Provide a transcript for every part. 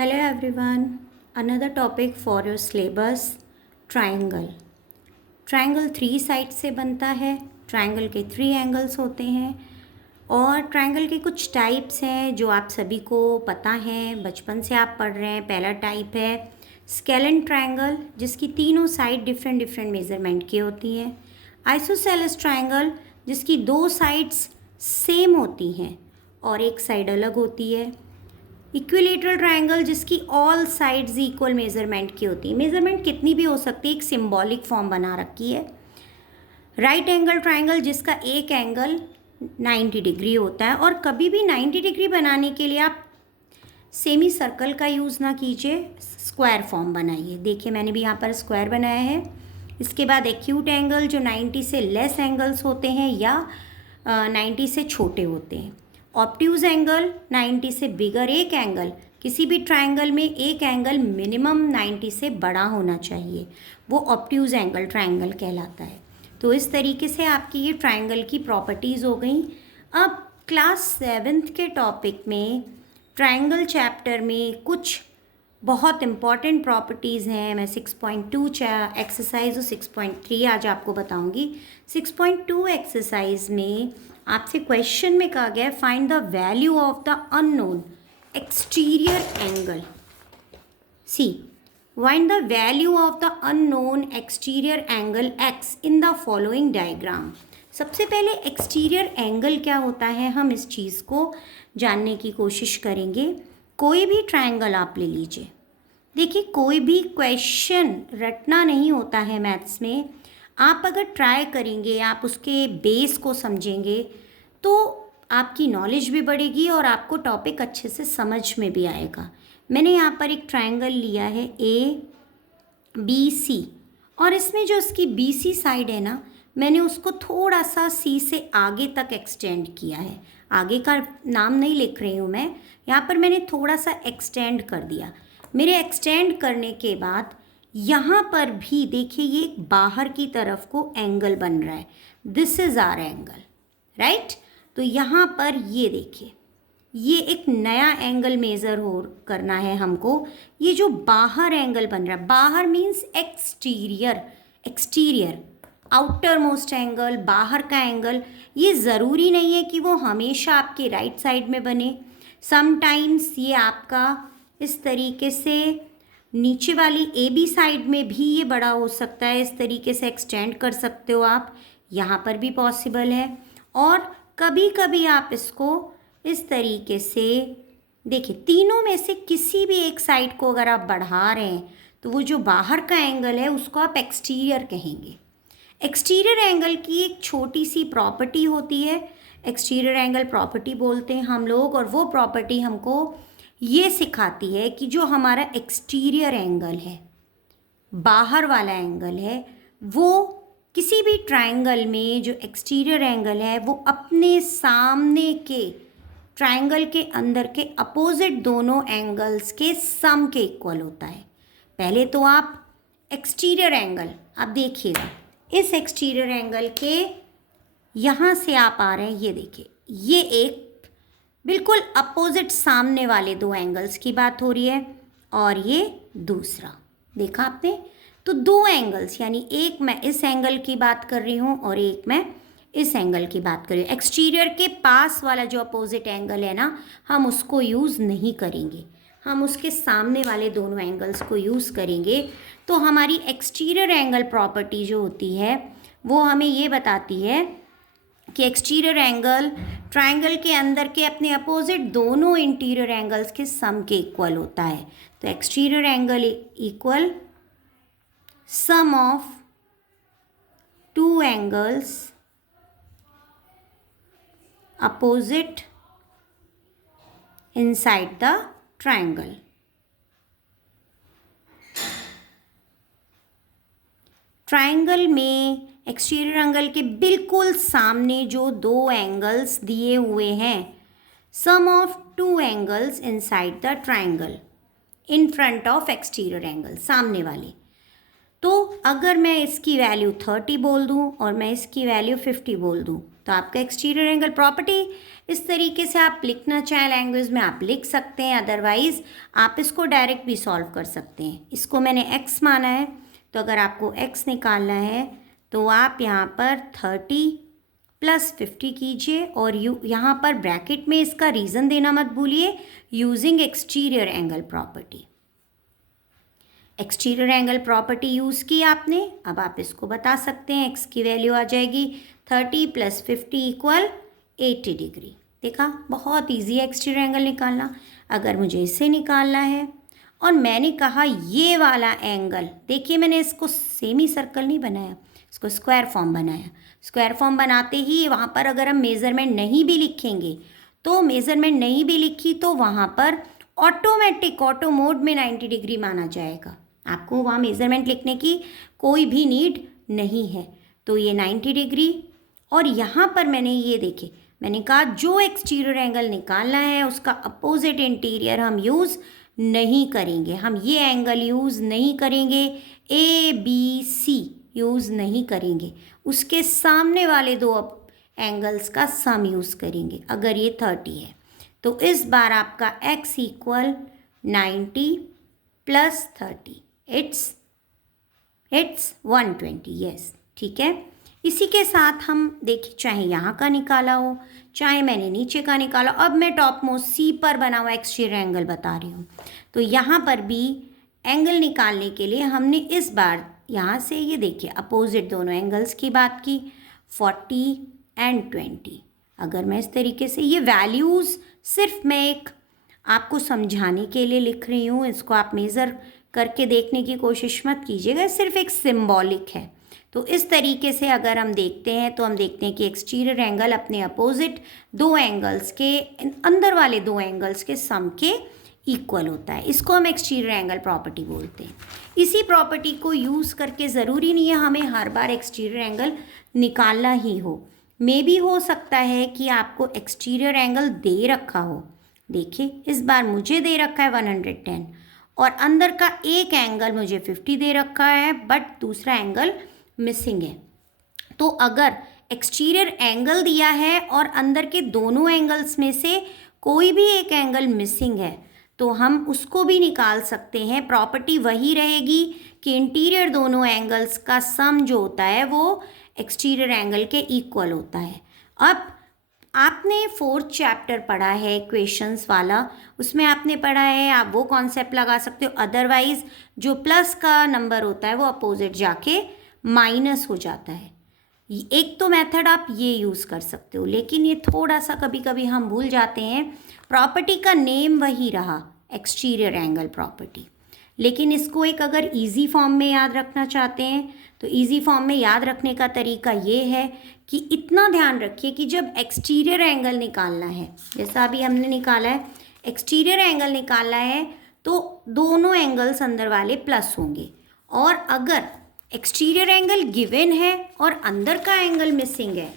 Hello everyone, another topic for your syllabus triangle. Triangle three side से बनता है. Triangle के थ्री एंगल्स होते हैं और ट्रायंगल के कुछ टाइप्स हैं जो आप सभी को पता हैं, बचपन से आप पढ़ रहे हैं. पहला टाइप है स्केलेन ट्रायंगल जिसकी तीनों साइड डिफरेंट डिफरेंट मेज़रमेंट की होती हैं. आइसोसेलेस ट्रायंगल जिसकी दो साइड्स सेम होती हैं और एक साइड अलग होती है. इक्विलेटरल ट्रायंगल जिसकी ऑल साइड्स इक्वल मेज़रमेंट की होती है. मेज़रमेंट कितनी भी हो सकती है, एक सिंबॉलिक फॉर्म बना रखी है. राइट एंगल ट्रायंगल जिसका एक एंगल 90 डिग्री होता है और कभी भी 90 डिग्री बनाने के लिए आप सेमी सर्कल का यूज़ ना कीजिए, स्क्वायर फॉर्म बनाइए. देखिए मैंने भी यहाँ पर स्क्वायर बनाया है. इसके बाद एक्यूट एंगल जो 90 से लेस एंगल्स होते हैं या 90 से छोटे होते हैं. ऑब्ट्यूज एंगल 90 से बिगर एक एंगल. किसी भी ट्रायंगल में एक एंगल मिनिमम 90 से बड़ा होना चाहिए, वो ऑब्ट्यूज एंगल ट्रायंगल कहलाता है. तो इस तरीके से आपकी ये ट्रायंगल की प्रॉपर्टीज़ हो गई. अब क्लास 7th के टॉपिक में ट्रायंगल चैप्टर में कुछ बहुत इम्पॉर्टेंट प्रॉपर्टीज़ हैं. मैं 6.2 एक्सरसाइज और 6.3 आज आपको बताऊंगी. 6.2 एक्सरसाइज में आपसे क्वेश्चन में कहा गया है find the value of the unknown exterior angle. C find the value of the unknown exterior angle X in the following diagram. सबसे पहले एक्सटीरियर एंगल क्या होता है, हम इस चीज़ को जानने की कोशिश करेंगे. कोई भी ट्रायंगल आप ले लीजिए. देखिए कोई भी क्वेश्चन रटना नहीं होता है मैथ्स में. आप अगर ट्राई करेंगे, आप उसके बेस को समझेंगे तो आपकी नॉलेज भी बढ़ेगी और आपको टॉपिक अच्छे से समझ में भी आएगा. मैंने यहाँ पर एक ट्रायंगल लिया है ए बी सी और इसमें जो इसकी बी सी साइड है ना, मैंने उसको थोड़ा सा सी से आगे तक एक्सटेंड किया है. आगे का नाम नहीं लिख रही हूँ मैं, यहाँ पर मैंने थोड़ा सा एक्सटेंड कर दिया. मेरे एक्सटेंड करने के बाद यहाँ पर भी देखिए ये बाहर की तरफ को एंगल बन रहा है. This is hour angle, right. तो यहाँ पर ये देखिए ये एक नया एंगल मेज़र हो करना है हमको. ये जो बाहर एंगल बन रहा है, बाहर means exterior, exterior outer most angle, बाहर का एंगल. ये ज़रूरी नहीं है कि वो हमेशा आपके राइट साइड में बने. समटाइम्स ये आपका इस तरीके से नीचे वाली ए बी साइड में भी ये बड़ा हो सकता है. इस तरीके से एक्सटेंड कर सकते हो आप, यहाँ पर भी पॉसिबल है. और कभी कभी आप इसको इस तरीके से देखिए, तीनों में से किसी भी एक साइड को अगर आप बढ़ा रहे हैं तो वो जो बाहर का एंगल है उसको आप एक्सटीरियर कहेंगे. एक्सटीरियर एंगल की एक छोटी सी प्रॉपर्टी होती है, एक्सटीरियर एंगल प्रॉपर्टी बोलते हैं हम लोग. और वो प्रॉपर्टी हमको ये सिखाती है कि जो हमारा एक्सटीरियर एंगल है, बाहर वाला एंगल है, वो किसी भी ट्रायंगल में जो एक्सटीरियर एंगल है वो अपने सामने के ट्रायंगल के अंदर के अपोजिट दोनों एंगल्स के सम के इक्वल होता है. पहले तो आप एक्सटीरियर एंगल आप देखिएगा, इस एक्सटीरियर एंगल के यहाँ से आप आ रहे हैं, ये देखिए ये एक बिल्कुल अपोजिट सामने वाले दो एंगल्स की बात हो रही है और ये दूसरा. देखा आपने, तो दो एंगल्स, यानी एक मैं इस एंगल की बात कर रही हूँ और एक मैं इस एंगल की बात कर रही हूँ. एक्सटीरियर के पास वाला जो अपोजिट एंगल है ना, हम उसको यूज़ नहीं करेंगे, हम उसके सामने वाले दोनों एंगल्स को यूज़ करेंगे. तो हमारी एक्सटीरियर एंगल प्रॉपर्टी जो होती है वो हमें ये बताती है कि एक्सटीरियर एंगल ट्रायंगल के अंदर के अपने अपोजिट दोनों इंटीरियर एंगल्स के सम के इक्वल होता है. तो exterior angle equal sum of two angles opposite inside the triangle. Triangle में एक्सटीरियर एंगल के बिल्कुल सामने जो दो एंगल्स दिए हुए हैं, sum of two angles inside the triangle in front of exterior angle, सामने वाले. तो अगर मैं इसकी वैल्यू 30 बोल दूं और मैं इसकी वैल्यू 50 बोल दूं तो आपका एक्सटीरियर एंगल प्रॉपर्टी इस तरीके से आप लिखना चाहें लैंग्वेज में आप लिख सकते हैं, अदरवाइज आप इसको डायरेक्ट भी सॉल्व कर सकते हैं। इसको मैंने x माना है, तो अगर आपको x निकालना है तो आप यहाँ पर 30 + 50 कीजिए और यहाँ पर ब्रैकेट में इसका रीज़न देना मत भूलिए, using exterior angle property. Exterior angle property use की आपने, अब आप इसको बता सकते हैं x की वैल्यू आ जाएगी 30 + 50 = 80 डिग्री। देखा, बहुत ईजी है एक्सटीरियर एंगल निकालना। अगर मुझे इसे निकालना है और मैंने कहा ये वाला एंगल, देखिए मैंने इसको सेमी सर्कल नहीं बनाया, इसको स्क्वायर फॉर्म बनाया। स्क्वायर फॉर्म बनाते ही वहाँ पर अगर हम मेज़रमेंट नहीं भी लिखेंगे तो मेज़रमेंट नहीं भी लिखी तो वहाँ पर ऑटो मोड में 90 डिग्री माना जाएगा। आपको वहाँ मेज़रमेंट लिखने की कोई भी नीड नहीं है। तो ये 90 डिग्री, और यहाँ पर मैंने ये देखे, मैंने कहा जो एक्सटीरियर एंगल निकालना है उसका अपोजिट इंटीरियर हम यूज़ नहीं करेंगे, हम ये एंगल यूज़ नहीं करेंगे, ABC यूज़ नहीं करेंगे, उसके सामने वाले दो एंगल्स का सम यूज़ करेंगे। अगर ये 30 है तो इस बार आपका x = 90 + 30, इट्स 120। यस, ठीक है। इसी के साथ हम देखिए, चाहे यहाँ का निकाला हो चाहे मैंने नीचे का निकाला, अब मैं टॉप मोस्ट C पर बना हुआ एक्सटीरियर एंगल बता रही हूँ। तो यहाँ पर भी एंगल निकालने के लिए हमने इस बार यहाँ से ये देखिए अपोजिट दोनों एंगल्स की बात की, 40 और 20। अगर मैं इस तरीके से, ये वैल्यूज़ सिर्फ मैं एक आपको समझाने के लिए लिख रही हूँ, इसको आप मेज़र करके देखने की कोशिश मत कीजिएगा, सिर्फ एक सिंबॉलिक है। तो इस तरीके से अगर हम देखते हैं तो हम देखते हैं कि एक्सटीरियर एंगल अपने अपोजिट दो एंगल्स के, अंदर वाले दो एंगल्स के सम के इक्वल होता है। इसको हम एक्सटीरियर एंगल प्रॉपर्टी बोलते हैं। इसी प्रॉपर्टी को यूज़ करके ज़रूरी नहीं है हमें हर बार एक्सटीरियर एंगल निकालना ही हो, मे भी हो सकता है कि आपको एक्सटीरियर एंगल दे रखा हो। देखिए, इस बार मुझे दे रखा है 110 और अंदर का एक एंगल मुझे 50 दे रखा है, बट दूसरा एंगल मिसिंग है। तो अगर एक्सटीरियर एंगल दिया है और अंदर के दोनों एंगल्स में से कोई भी एक एंगल मिसिंग है तो हम उसको भी निकाल सकते हैं। प्रॉपर्टी वही रहेगी कि इंटीरियर दोनों एंगल्स का सम जो होता है वो एक्सटीरियर एंगल के इक्वल होता है। अब आपने 4th चैप्टर पढ़ा है इक्वेशंस वाला, उसमें आपने पढ़ा है, आप वो कॉन्सेप्ट लगा सकते हो। अदरवाइज जो प्लस का नंबर होता है वो अपोजिट जाके माइनस हो जाता है। एक तो मेथड आप ये यूज़ कर सकते हो, लेकिन ये थोड़ा सा कभी कभी हम भूल जाते हैं। प्रॉपर्टी का नेम वही रहा, एक्सटीरियर एंगल प्रॉपर्टी, लेकिन इसको एक अगर इजी फॉर्म में याद रखना चाहते हैं तो इजी फॉर्म में याद रखने का तरीका ये है कि इतना ध्यान रखिए कि जब एक्सटीरियर एंगल निकालना है, जैसा अभी हमने निकाला है, एक्सटीरियर एंगल निकालना है तो दोनों एंगल्स अंदर वाले प्लस होंगे, और अगर एक्सटीरियर एंगल गिवन है और अंदर का एंगल मिसिंग है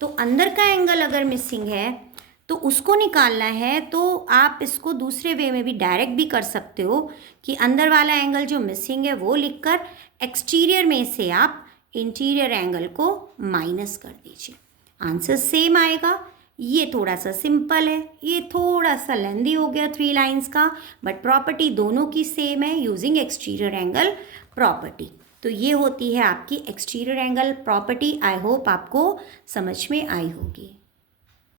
तो अंदर का एंगल अगर मिसिंग है तो उसको निकालना है, तो आप इसको दूसरे वे में भी डायरेक्ट भी कर सकते हो कि अंदर वाला एंगल जो मिसिंग है वो लिखकर एक्सटीरियर में से आप इंटीरियर एंगल को माइनस कर दीजिए, आंसर सेम आएगा। ये थोड़ा सा सिंपल है, ये थोड़ा सा लेंदी हो गया 3 लाइंस का, बट प्रॉपर्टी दोनों की सेम है यूजिंग एक्सटीरियर एंगल प्रॉपर्टी। तो ये होती है आपकी exterior angle property. I hope आपको समझ में आई होगी।